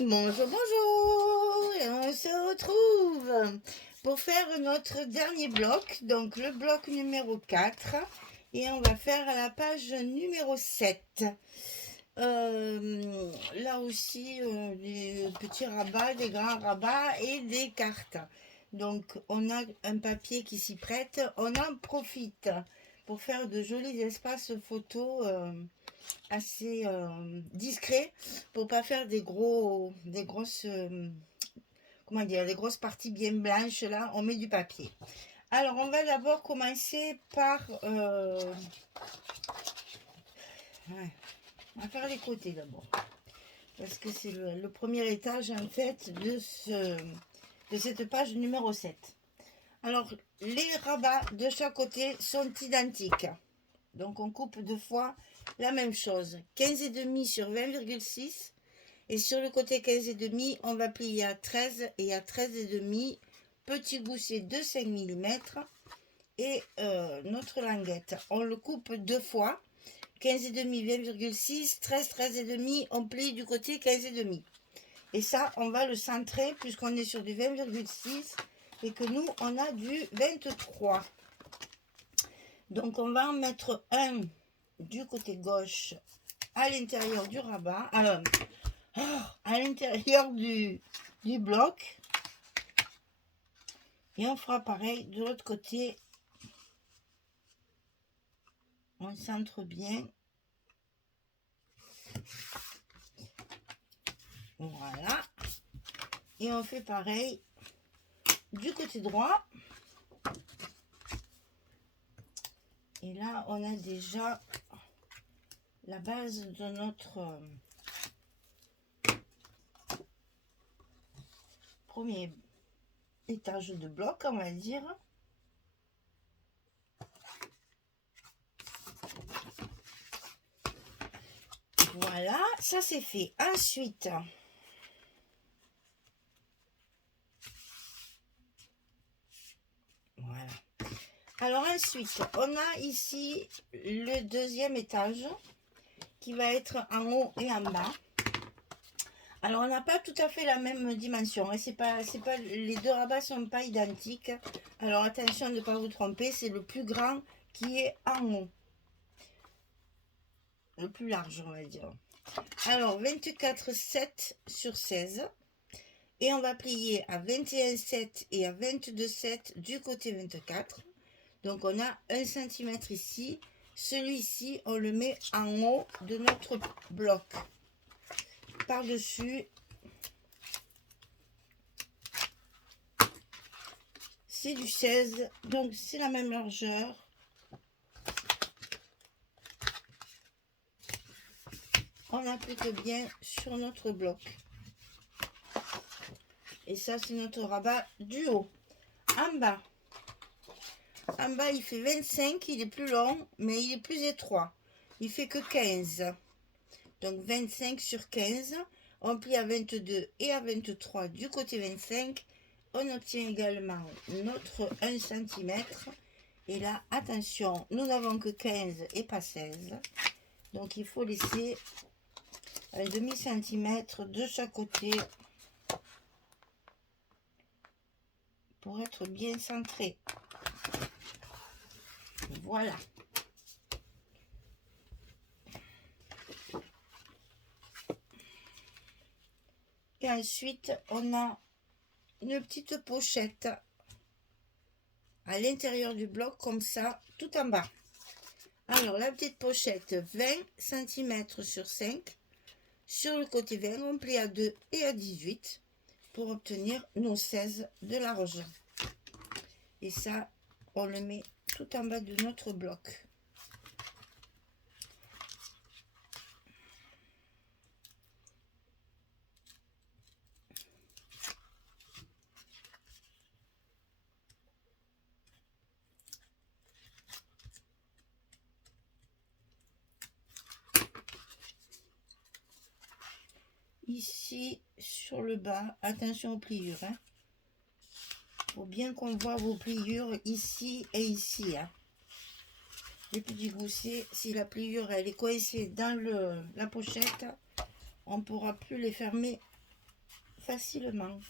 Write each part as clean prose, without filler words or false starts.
Bonjour, bonjour, et on se retrouve pour faire notre dernier bloc, donc le bloc numéro 4, et on va faire à la page numéro 7. Là aussi, des petits rabats, des grands rabats et des cartes. Donc, on a un papier qui s'y prête, on en profite pour faire de jolis espaces photos assez discrets pour pas faire des grosses comment dire, des grosses parties bien blanches. Là on met du papier. Alors on va d'abord commencer par ouais, on va faire les côtés d'abord parce que c'est le premier étage en fait de cette page numéro 7. Alors les rabats de chaque côté sont identiques, donc on coupe deux fois la même chose, 15,5 sur 20,6, et sur le côté 15,5 on va plier à 13 et à 13,5, petit gousset de 5 mm, et notre languette on le coupe deux fois, 15,5 20,6, 13 13,5, on plie du côté 15,5, et ça on va le centrer puisqu'on est sur du 20,6 et que nous on a du 23. Donc on va en mettre un du côté gauche à l'intérieur du rabat, alors à l'intérieur du bloc, et on fera pareil de l'autre côté. On centre bien, voilà, et on fait pareil du côté droit. Et là on a déjà la base de notre premier étage de bloc, on va dire. Voilà, ça c'est fait. Ensuite, voilà. Alors ensuite, on a ici le deuxième étage qui va être en haut et en bas. Alors on n'a pas tout à fait la même dimension, hein. C'est pas, les deux rabats sont pas identiques. Alors attention de ne pas vous tromper, c'est le plus grand qui est en haut, le plus large on va dire. Alors 24,7 sur 16, et on va plier à 21,7 et à 22,7 du côté 24. Donc on a 1 cm ici. Celui-ci on le met en haut de notre bloc, par dessus. C'est du 16, donc c'est la même largeur. On applique bien sur notre bloc, et ça c'est notre rabat du haut. En bas il fait 25, il est plus long mais il est plus étroit, il fait que 15, donc 25 sur 15, on plie à 22 et à 23 du côté 25. On obtient également notre 1 cm, et là attention, nous n'avons que 15 et pas 16, donc il faut laisser un demi centimètre de chaque côté pour être bien centré. Voilà. Et ensuite on a une petite pochette à l'intérieur du bloc, comme ça, tout en bas. Alors la petite pochette, 20 cm sur 5, sur le côté 20 on plie à 2 et à 18 pour obtenir nos 16 de large, et ça on le met tout en bas de notre bloc. Ici sur le bas, attention aux pliures, hein. Faut bien qu'on voit vos pliures ici et ici, hein. Les petits goussets, si la pliure elle est coincée dans la pochette, on ne pourra plus les fermer facilement.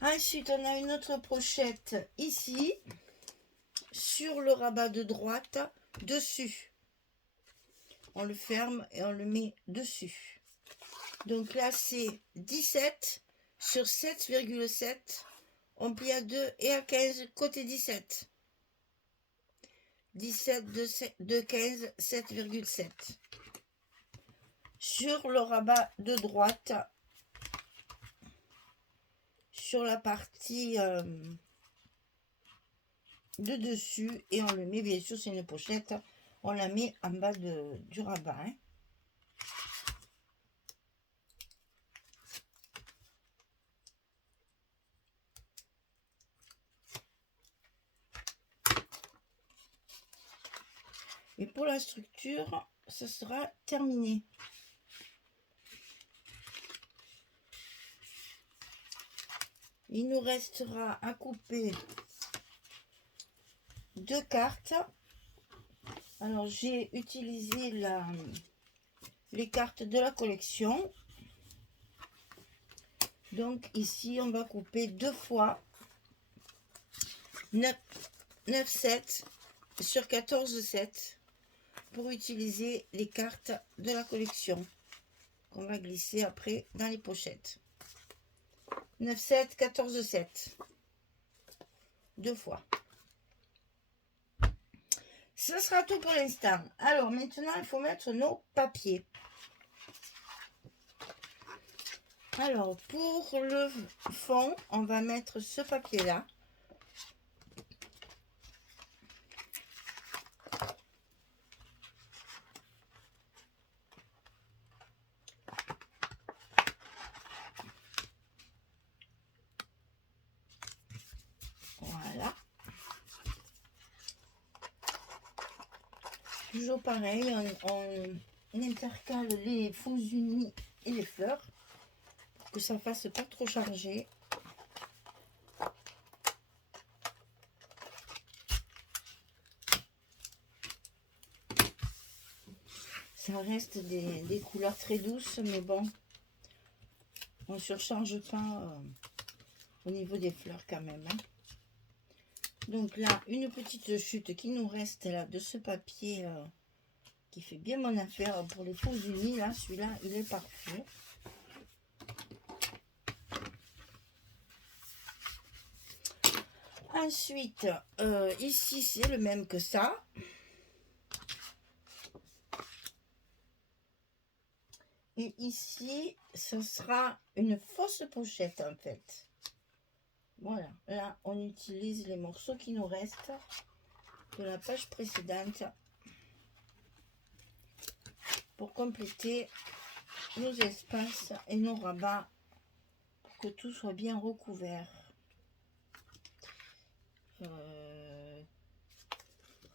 Ensuite, on a une autre pochette ici, sur le rabat de droite, dessus. On le ferme et on le met dessus. Donc là, c'est 17 sur 7,7. On plie à 2 et à 15, côté 17. 17 de 15, 7,7. Sur le rabat de droite, sur la partie de dessus, et on le met, bien sûr, c'est une pochette, on la met en bas du rabat. Hein. Et pour la structure, ce sera terminé. Il nous restera à couper 2 cartes. Alors, j'ai utilisé les cartes de la collection. Donc, ici, on va couper 2 fois 9, 7 sur 14, 7 pour utiliser les cartes de la collection qu'on va glisser après dans les pochettes. 9, 7, 14, 7. 2 fois. Ce sera tout pour l'instant. Alors, maintenant, il faut mettre nos papiers. Alors, pour le fond, on va mettre ce papier-là. Voilà. Toujours pareil, on intercale les faux unis et les fleurs pour que ça fasse pas trop chargé. Ça reste des couleurs très douces, mais bon, on ne surcharge pas au niveau des fleurs quand même. Hein. Donc là, une petite chute qui nous reste là de ce papier qui fait bien mon affaire pour les faux unis. Là, celui-là, il est parfait. Ensuite, ici, c'est le même que ça. Et ici, ce sera une fausse pochette en fait. Voilà, là, on utilise les morceaux qui nous restent de la page précédente pour compléter nos espaces et nos rabats pour que tout soit bien recouvert.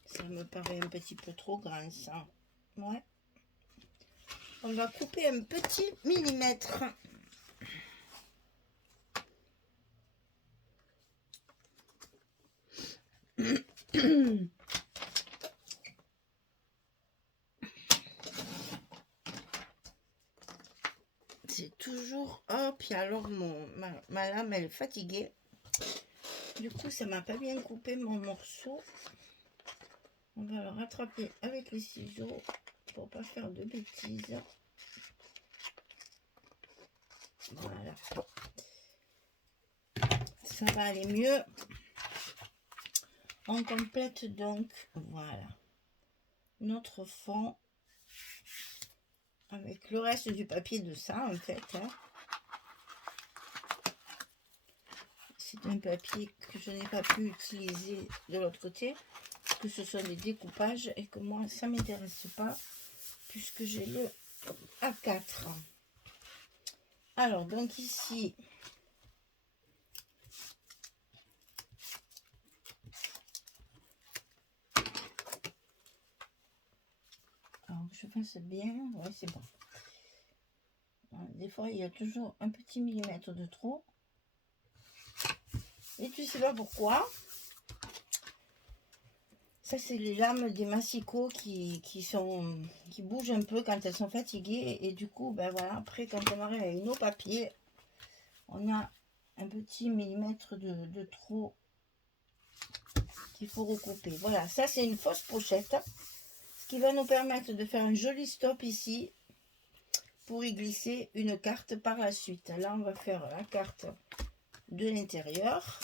Ça me paraît un petit peu trop grand, ça. Ouais. On va couper un petit millimètre. C'est toujours... Oh, puis alors ma lame, elle est fatiguée. Du coup, ça m'a pas bien coupé mon morceau. On va le rattraper avec les ciseaux pour pas faire de bêtises. Voilà. Ça va aller mieux. On complète donc, voilà, notre fond avec le reste du papier de ça, en fait. Hein. C'est un papier que je n'ai pas pu utiliser de l'autre côté, parce que ce sont des découpages et que moi, ça ne m'intéresse pas, puisque j'ai le A4. Alors, donc ici... Alors, que je fasse bien, ouais, c'est bon. Des fois, il y a toujours un petit millimètre de trop. Et tu sais pas pourquoi. Ça, c'est les lames des massicots qui bougent un peu quand elles sont fatiguées. Et du coup, ben voilà, après, quand on arrive avec nos papiers, on a un petit millimètre de trop qu'il faut recouper. Voilà, ça, c'est une fausse pochette. Ce qui va nous permettre de faire un joli stop ici pour y glisser une carte par la suite. Là, on va faire la carte de l'intérieur.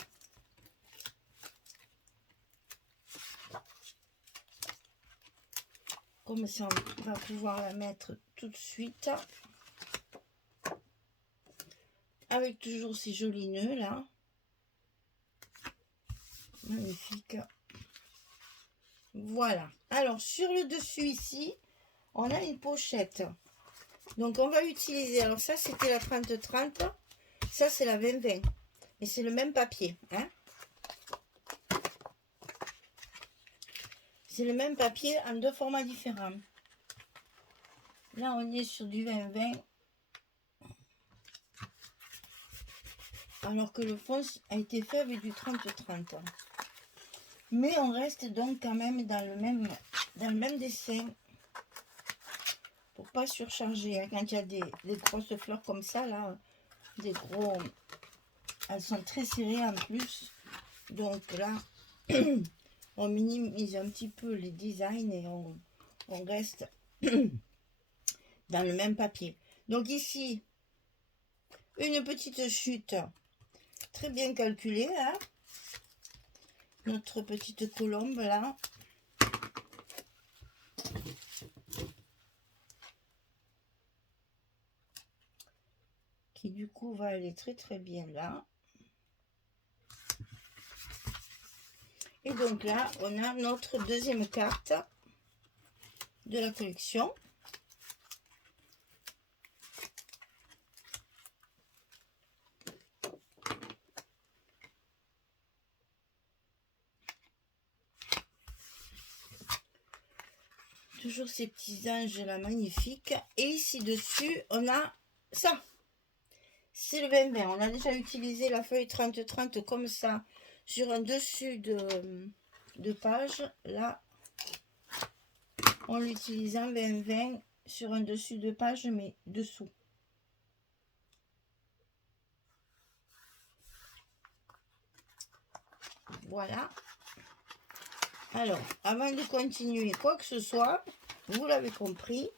Comme ça, on va pouvoir la mettre tout de suite. Avec toujours ces jolis nœuds là. Magnifique. Voilà. Alors, sur le dessus ici, on a une pochette. Donc, on va utiliser... Alors, ça, c'était la 30-30. Ça, c'est la 20-20. Mais c'est le même papier. Hein? C'est le même papier en deux formats différents. Là, on est sur du 20-20. Alors que le fond a été fait avec du 30-30. Mais on reste donc quand même dans le même dessin. Pour pas surcharger. Hein. Quand il y a des grosses fleurs comme ça, là, des gros... Elles sont très serrées en plus. Donc là, on minimise un petit peu les designs et on reste dans le même papier. Donc ici, une petite chute très bien calculée. Hein. Notre petite colombe là. Qui du coup va aller très très bien là. Et donc là, on a notre deuxième carte de la collection. Toujours ces petits anges là magnifiques. Et ici dessus, on a ça. C'est le 20-20. On a déjà utilisé la feuille 30-30 comme ça sur un dessus de page. Là, on l'utilise en 20-20 sur un dessus de page, mais dessous. Voilà. Alors, avant de continuer quoi que ce soit, vous l'avez compris,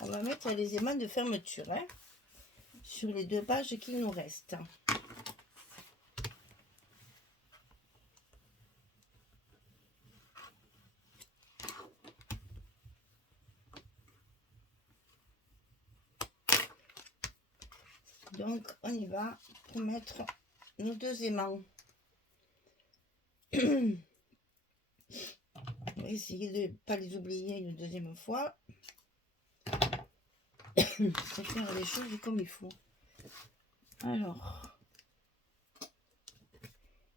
on va mettre les aimants de fermeture hein, sur les deux pages qu'il nous restent. Donc, on y va pour mettre nos deux aimants. On va essayer de ne pas les oublier une deuxième fois. Pour faire les choses comme il faut. Alors,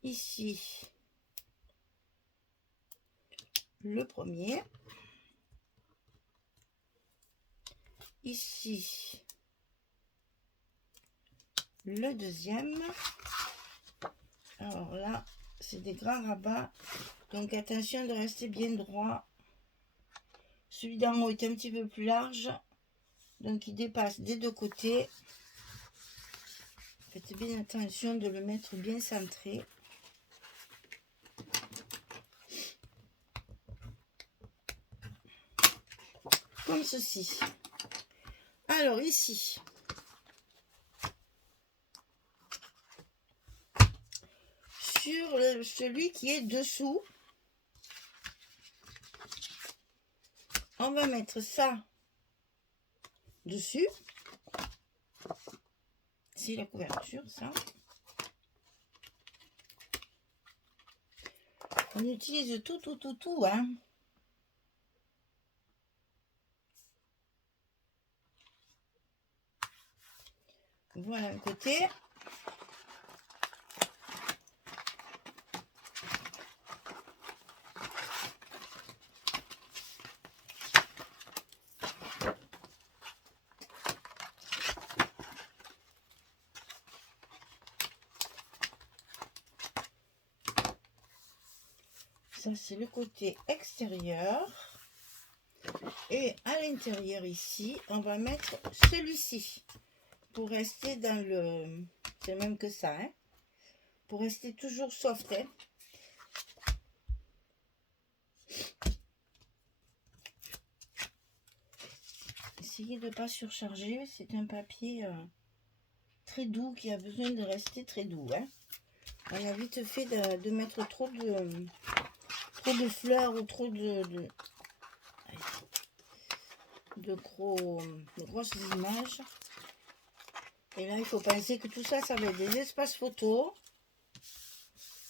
ici, le premier. Ici, le deuxième. Alors là, c'est des grands rabats. Donc attention de rester bien droit. Celui d'en haut est un petit peu plus large. Donc il dépasse des deux côtés. Faites bien attention de le mettre bien centré. Comme ceci. Alors ici. Sur celui qui est dessous. On va mettre ça dessus. C'est la couverture, ça. On utilise tout, hein. Voilà un côté. Ça, c'est le côté extérieur. Et à l'intérieur ici, on va mettre celui-ci. Pour rester dans le... C'est même que ça, hein. Pour rester toujours soft, hein. Essayez de ne pas surcharger. C'est un papier très doux qui a besoin de rester très doux, hein. On a vite fait de mettre trop de fleurs ou trop de grosses images. Et là, il faut penser que tout ça, ça va être des espaces photos.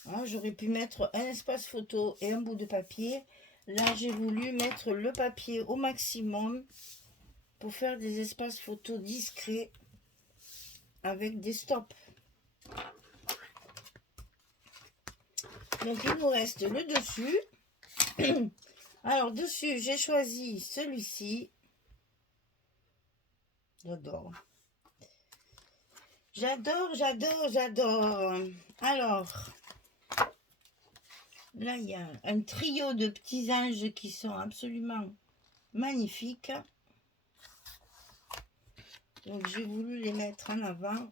Hein, j'aurais pu mettre un espace photo et un bout de papier. Là, j'ai voulu mettre le papier au maximum pour faire des espaces photos discrets avec des stops. Donc, il nous reste le dessus. Alors, dessus, j'ai choisi celui-ci. J'adore. J'adore, j'adore, j'adore. Alors, là, il y a un trio de petits anges qui sont absolument magnifiques. Donc, j'ai voulu les mettre en avant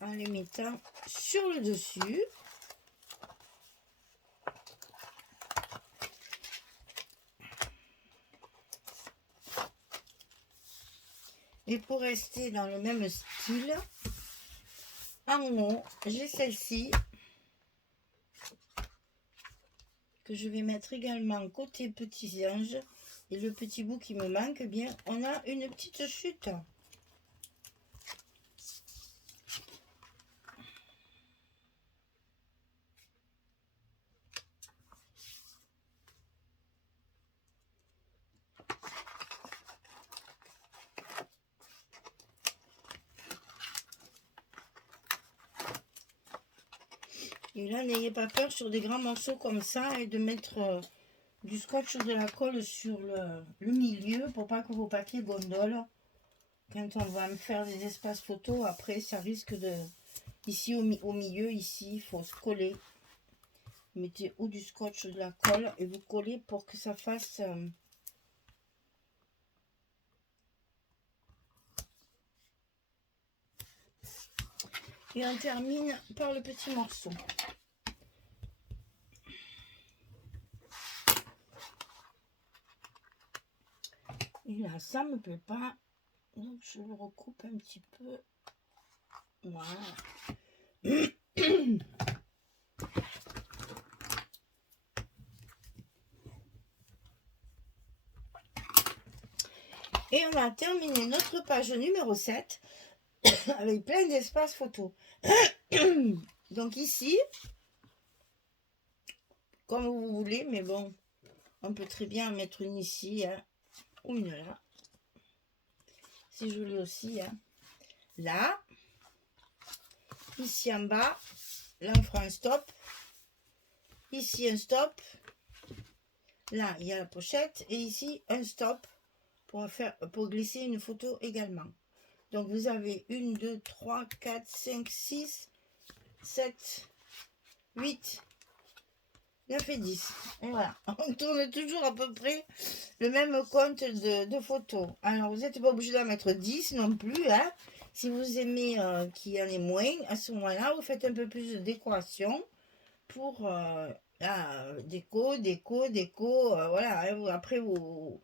en les mettant sur le dessus. Et pour rester dans le même style, en haut, j'ai celle-ci que je vais mettre également côté petits anges. Et le petit bout qui me manque, eh bien, on a une petite chute. Et là, n'ayez pas peur sur des grands morceaux comme ça et de mettre du scotch ou de la colle sur le milieu pour pas que vos papiers gondolent. Quand on va me faire des espaces photos, après, ça risque de... Ici, au milieu, ici, il faut se coller. Mettez ou du scotch ou de la colle et vous collez pour que ça fasse... Et on termine par le petit morceau. Et là, ça me plaît pas. Donc, je le recoupe un petit peu. Voilà. Et on a terminé notre page numéro 7 avec plein d'espaces photos. Donc ici, comme vous voulez, mais bon, on peut très bien en mettre une ici, hein, ou une là. C'est joli aussi, hein. Là, ici en bas, là on fera un stop. Ici un stop. Là, il y a la pochette. Et ici, un stop pour glisser une photo également. Donc, vous avez 1, 2, 3, 4, 5, 6, 7, 8, 9 et 10. Et voilà. On tourne toujours à peu près le même compte de photos. Alors, vous n'êtes pas obligé d'en mettre 10 non plus. Hein. Si vous aimez qu'il y en ait moins, à ce moment-là, vous faites un peu plus de décoration pour... déco, voilà. Hein, après, vous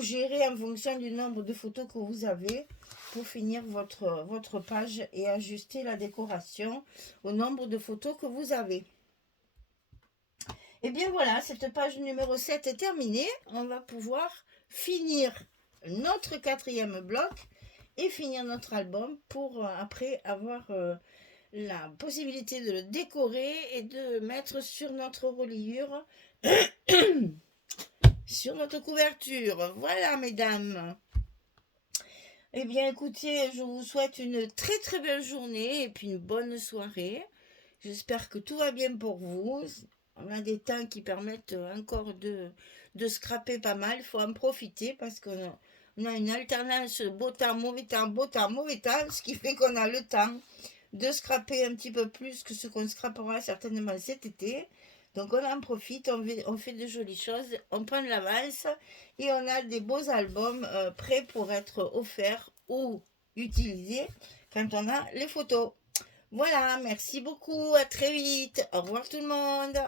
gérez en fonction du nombre de photos que vous avez pour finir votre page et ajuster la décoration au nombre de photos que vous avez. Et bien voilà, cette page numéro 7 est terminée. On va pouvoir finir notre 4e bloc et finir notre album pour après avoir... la possibilité de le décorer et de mettre sur notre reliure, sur notre couverture. Voilà, mesdames. Eh bien, écoutez, je vous souhaite une très très belle journée et puis une bonne soirée. J'espère que tout va bien pour vous. On a des temps qui permettent encore de scraper pas mal. Il faut en profiter parce qu'on a une alternance beau temps, mauvais temps, beau temps, mauvais temps, ce qui fait qu'on a le temps de scraper un petit peu plus que ce qu'on scrapera certainement cet été. Donc on en profite, on fait de jolies choses, on prend de l'avance et on a des beaux albums prêts pour être offerts ou utilisés quand on a les photos. Voilà, merci beaucoup, à très vite, au revoir tout le monde.